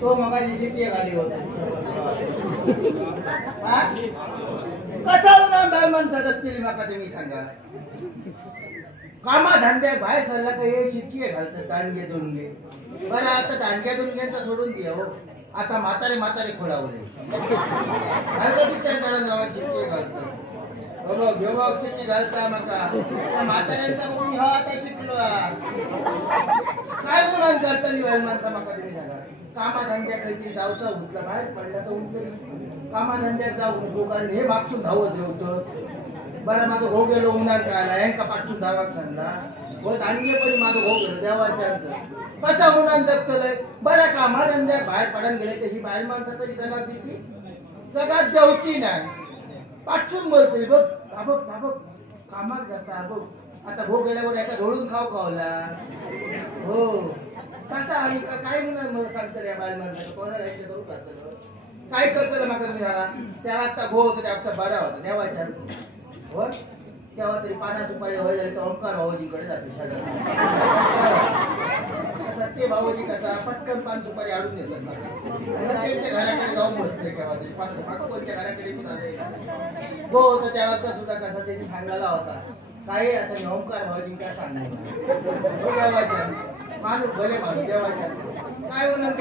तो मगाची शिट्टी घाली होता हा कसा होणार बाय माणसा दत्तली माका तुम्ही सांगा कामा धंद्याक बाहेर सरला का हे शिट्टी घालतात दांडगे दोनगे बरं आता दांडग्या दोनग्यांचा सोडून द्या हो आता म्हातारे म्हातारे खोळावले शिट्टी घालतात बघ घेऊ बघ शिट्टी घालता माका म्हाताऱ्यांचा बघून हा आता शिकलो काय गुन्हा करताली बाहेर माणसा माका तुम्ही सांगा कामा धंद्या काहीतरी जाऊचा उठला बाहेर पडला तर उठलं कामा धंद्यात जाऊ कारण हे मागसून धावत होतं बरं माझं घो गेलो उन्हात आला यांका पाठून धावाक सांगला व दांडगे पण माझं घो गेलो देवाच्या कसा उन्हात जगतलंय बरं कामा धंद्यात बाहेर पडायला गेले तर ही बाहेर माणसं तरी जगात देती जगात देऊची नाही पाठून बोलतोय बघ दाबक दाबक कामात जाता बघ आता भोग गेल्यावर एका ढोळून खाऊ खावला हो कसा आम्ही काय म्हणून सांगता या बाहेर माणसाचं कोणा यायचं करू करतो काय करतो माका तुम्ही सांगा तेव्हा आता घो होतं त्या बरा होता देवाच्या हो तेव्हा तरी पाना सुपारी हवं झाली तर ओंकार भाऊजीकडे जाते सत्य भाऊजी कसा पटकन पान सुपारी आडून देतात त्यांच्या घराकडे जाऊन बसते केव्हा तरी कोणत्या घराकडे हो होतं तेव्हा सुद्धा कसा त्यांनी सांगायला होता काय आता ओंकार भाऊजी काय सांगणार देवाच्या माणूस भले माणूस देवाच्या काय होणार